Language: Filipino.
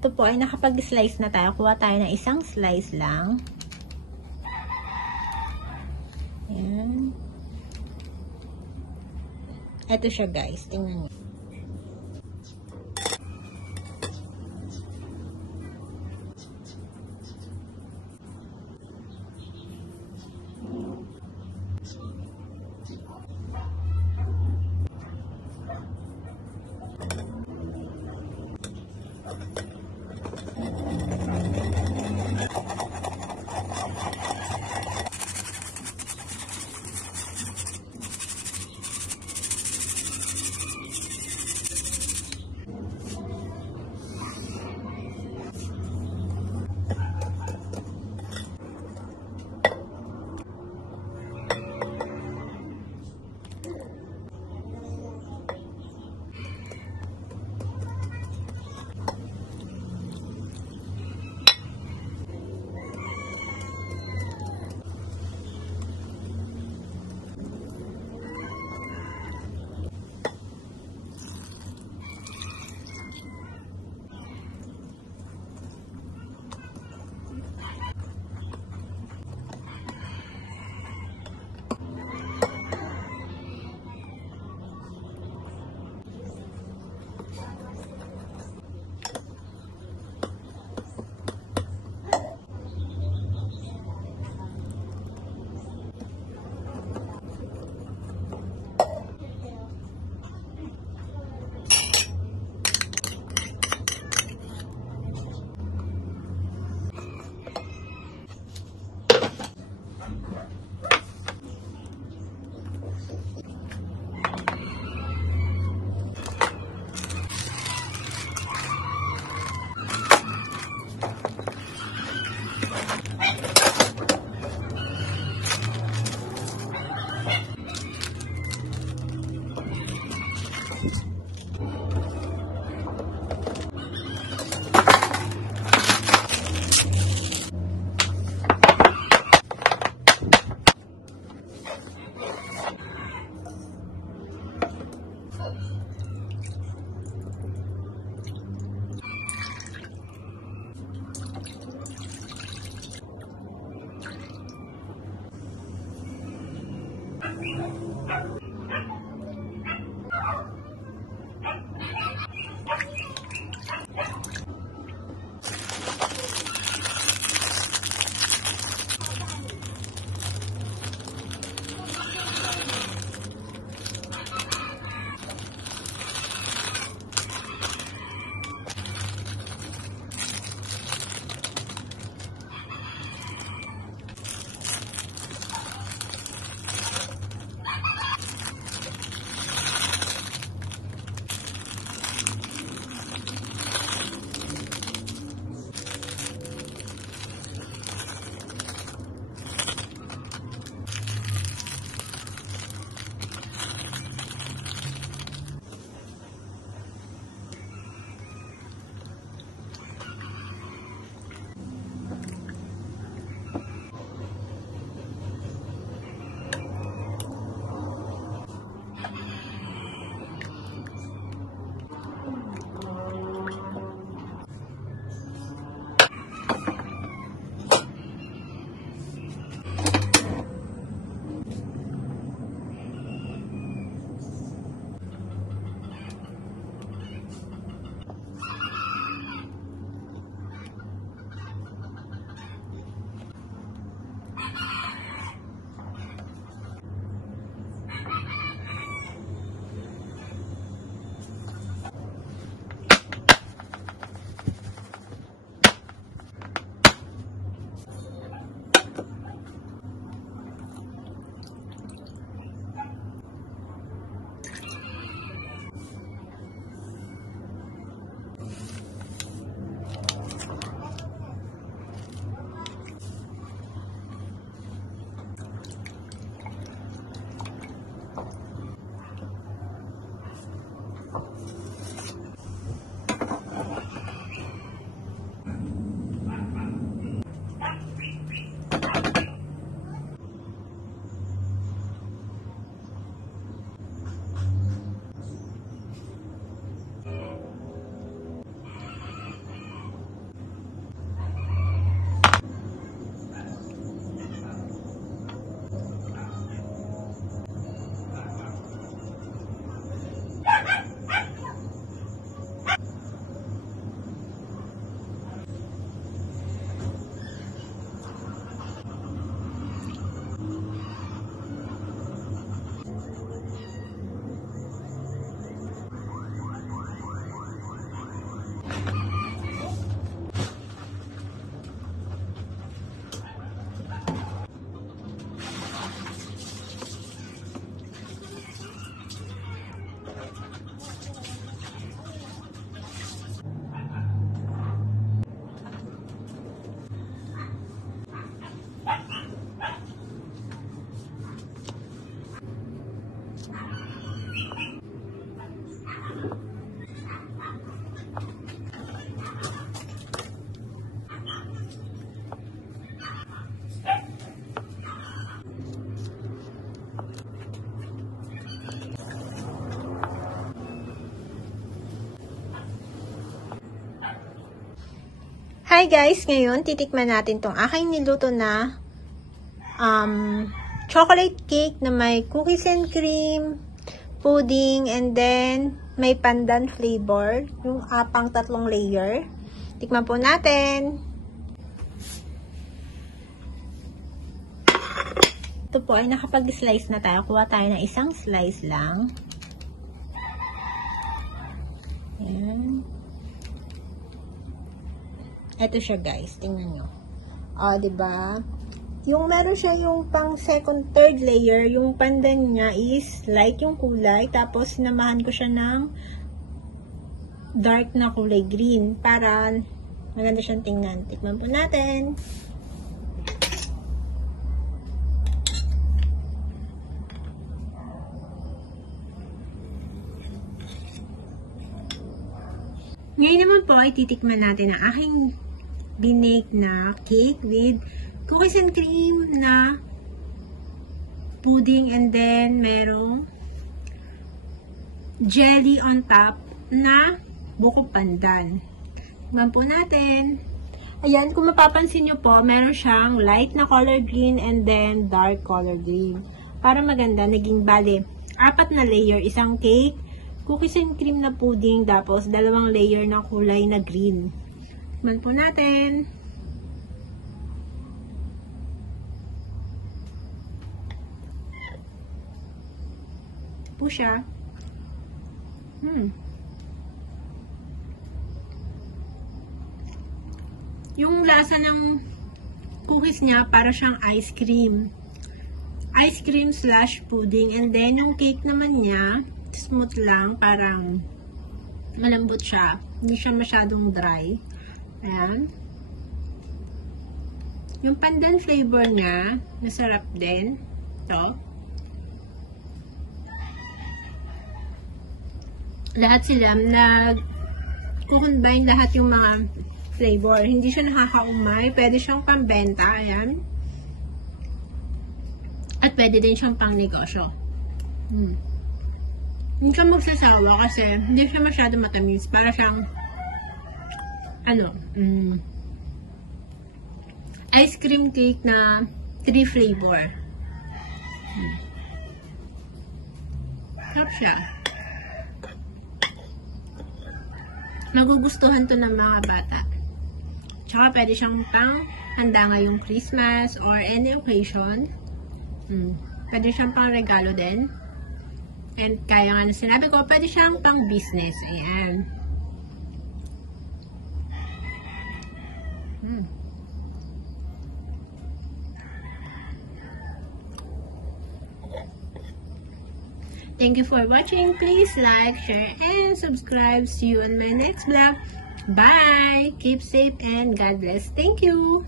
Ito po ay nakapag-slice na tayo. Kuha tayo ng isang slice lang. Ayan. Ito siya guys. Tingnan niyo. Hi guys! Ngayon, titikman natin tong aking niluto na chocolate cake na may cookies and cream, pudding, and then may pandan flavor. Yung apang 3 layer. Tikman po natin. Ito po ay nakapag-slice na tayo. Kuha tayo ng isang slice lang. Ayan. Ito siya guys, tingnan nyo. Diba? Yung meron siya yung pang second, third layer, yung pandan niya is light yung kulay, tapos sinamahan ko siya ng dark na kulay green para maganda siyang tingnan. Tikman po natin. Ngayon naman po ay titikman natin ang aking binake na cake with cookies and cream na pudding, and then merong jelly on top na buko pandan. Tignan po natin. Ayan, kung mapapansin nyo po, meron siyang light na color green and then dark color green. Para maganda, naging bale 4 na layer, isang cake, cookies and cream na pudding, tapos 2 layer na kulay na green. Tignan po natin. Ito po siya. Yung lasa ng cookies niya, para siyang ice cream. Ice cream slash pudding. And then, yung cake naman niya, smooth lang, parang malambot siya. Hindi siya masyadong dry. Ayan. Yung pandan flavor niya, masarap din. Ito. Lahat sila, nag-combine lahat yung mga flavor. Hindi siya nakakaumay. Pwede siyang pambenta. Ayan. At pwede din siyang pang negosyo. Hindi siya magsasawa kasi hindi siya masyado matamis. Para siyang ice cream cake na 3 flavor. Sarap siya. Magugustuhan to ng mga bata. Tsaka pwede siyang pang handa ngayong Christmas or any occasion. Pwede siyang pang regalo din. And kaya nga na sinabi ko, pwede siyang pang business. Ayan. Thank you for watching. Please like, share, and subscribe. See you in my next vlog. Bye! Keep safe and God bless. Thank you!